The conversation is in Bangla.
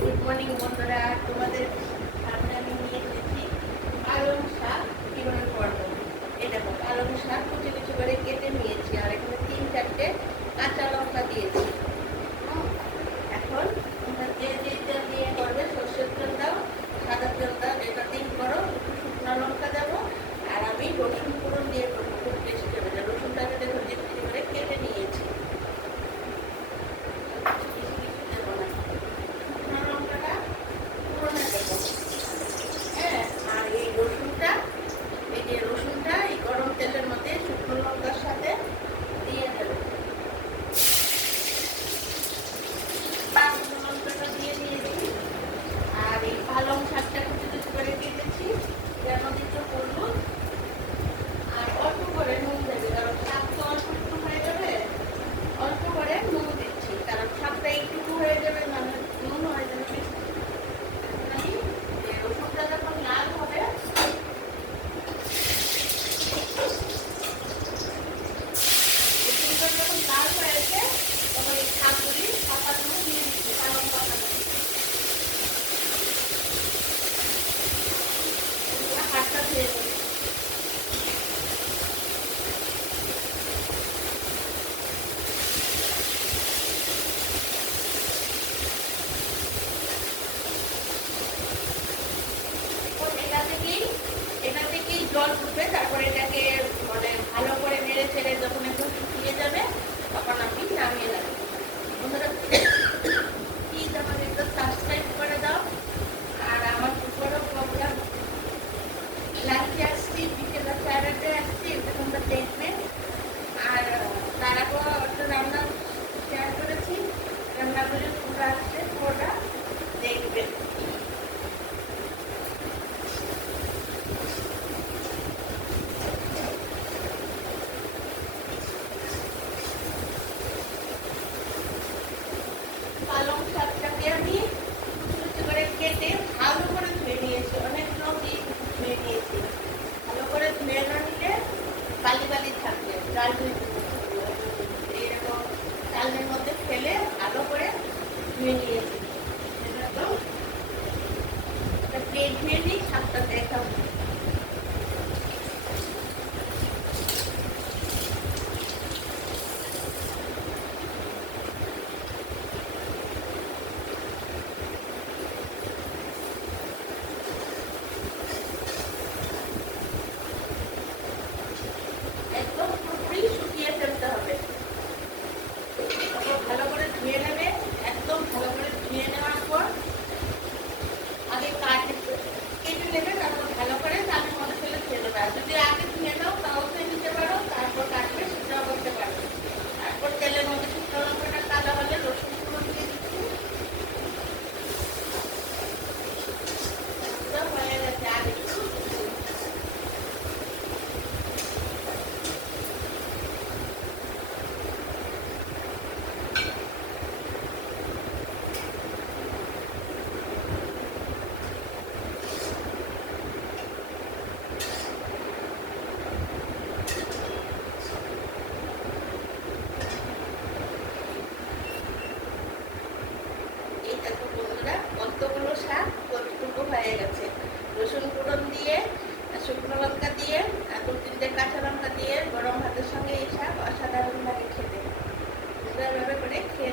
গুড মর্নিং বন্ধুরা। তোমাদের সামনে আমি নিয়ে এসেছি পালং শাক কিভাবে করবো। এই দেখো, পালং শাক কুচি কুচি করে কেটে নিয়েছি, আর এখানে 3-4টে কাঁচা লঙ্কা দিয়েছি। এখন তোমরা যে যে তেল দিয়ে করবে, সর্ষের তেল দাও, সাদা তেল দাও, যেটা দিন করো, একটু শুকনো লঙ্কা দেবো। আর আমি রসুন ফোড়ন দিয়ে করবো, খুব টেস্টি হবে। রসুনটাকে দেখো যে কুচি করে কেটে নিয়েছি। রসুনটা এই গরম তেলের মধ্যে শুকনো লঙ্কার সাথে দিয়ে দেবো। শুকনো লঙ্কাটা দিয়ে দিয়েছি। আর এই পালং শাকটা কুচি কুচি করে কেটেছি, এর মধ্যে একটু হলুদ আর অল্প করে নুন দেবে, কারণ শাক তো অল্প একটু হয়ে যাবে। অল্প করে নুন দিচ্ছি, কারণ শাকটা একটু হয়ে যাবে, মানে নুন হয়ে যাবে বেশি। আমি রসুনটা যখন লাল হবে, যখন লাল হয়েছে তখন এই শাকগুলি পাতাগুলো দিয়ে দিচ্ছি, পালং পাতাগুলো হাতটা ধুয়ে দেবো। এটা থেকেই জল উঠবে, তারপরে এটাকে মানে ভালো করে নেড়ে ছেড়ে যখন একটু শুকিয়ে যাবে তখন আপনি নামিয়ে রাখবেন। বন্ধুরা, প্লিজ আমার একটু সাবস্ক্রাইব করে দাও। আর আমার উপরেও প্রোগ্রাম লাঞ্চে আসছি, বিকেলে স্যাটারডে আসছি, এটা তোমরা দেখবে। আর তারাকেও একটা রান্না শেয়ার করেছি, রান্নাগুলি পুরো আসছে, পুরোটা দেখবেন। পালং শাকটাকে আমি কুচি কুচি করে কেটে ভালো করে ধুয়ে নিয়েছি, অনেক লোক ধুয়ে নিয়েছি। ভালো করে ধুয়ে না নিলে বালি বালি থাকবে, ডাল এইরকম চালের মধ্যে ফেলে ভালো করে ধুয়ে নিয়েছি। প্লেট ধুয়ে নিই, শাকটা দেখাবো। একদম পুরোপুরি শুকিয়ে ফেলতে হবে, ভালো করে ধুয়ে নেবে। একদম ভালো করে ধুয়ে নেওয়ার পর আগে কেটে নেবে, তারপর ভালো করে তালের মধ্যে ফেলে ধুয়ে নেবে। আর যদি আগে ধুয়ে নাও তাও ধুয়ে নিতে পারো, তারপর কাটবে সেটাও করতে পারবে। তারপর তেলের মধ্যে শুকনো লঙ্কাটা কালো হলে রসুন ফোড়ন দিয়ে দিচ্ছি। হয়ে গেছে, আর একটু এই দেখো বন্ধুরা, কতগুলো শাক কতটুকু হয়ে গেছে। রসুন ফোড়ন দিয়ে, শুকনো লঙ্কা দিয়ে, আর 2-3টে কাঁচা লঙ্কা দিয়ে গরম ভাতের সঙ্গে এই শাক অসাধারণ লাগে খেতে। এভাবে করে খেয়ে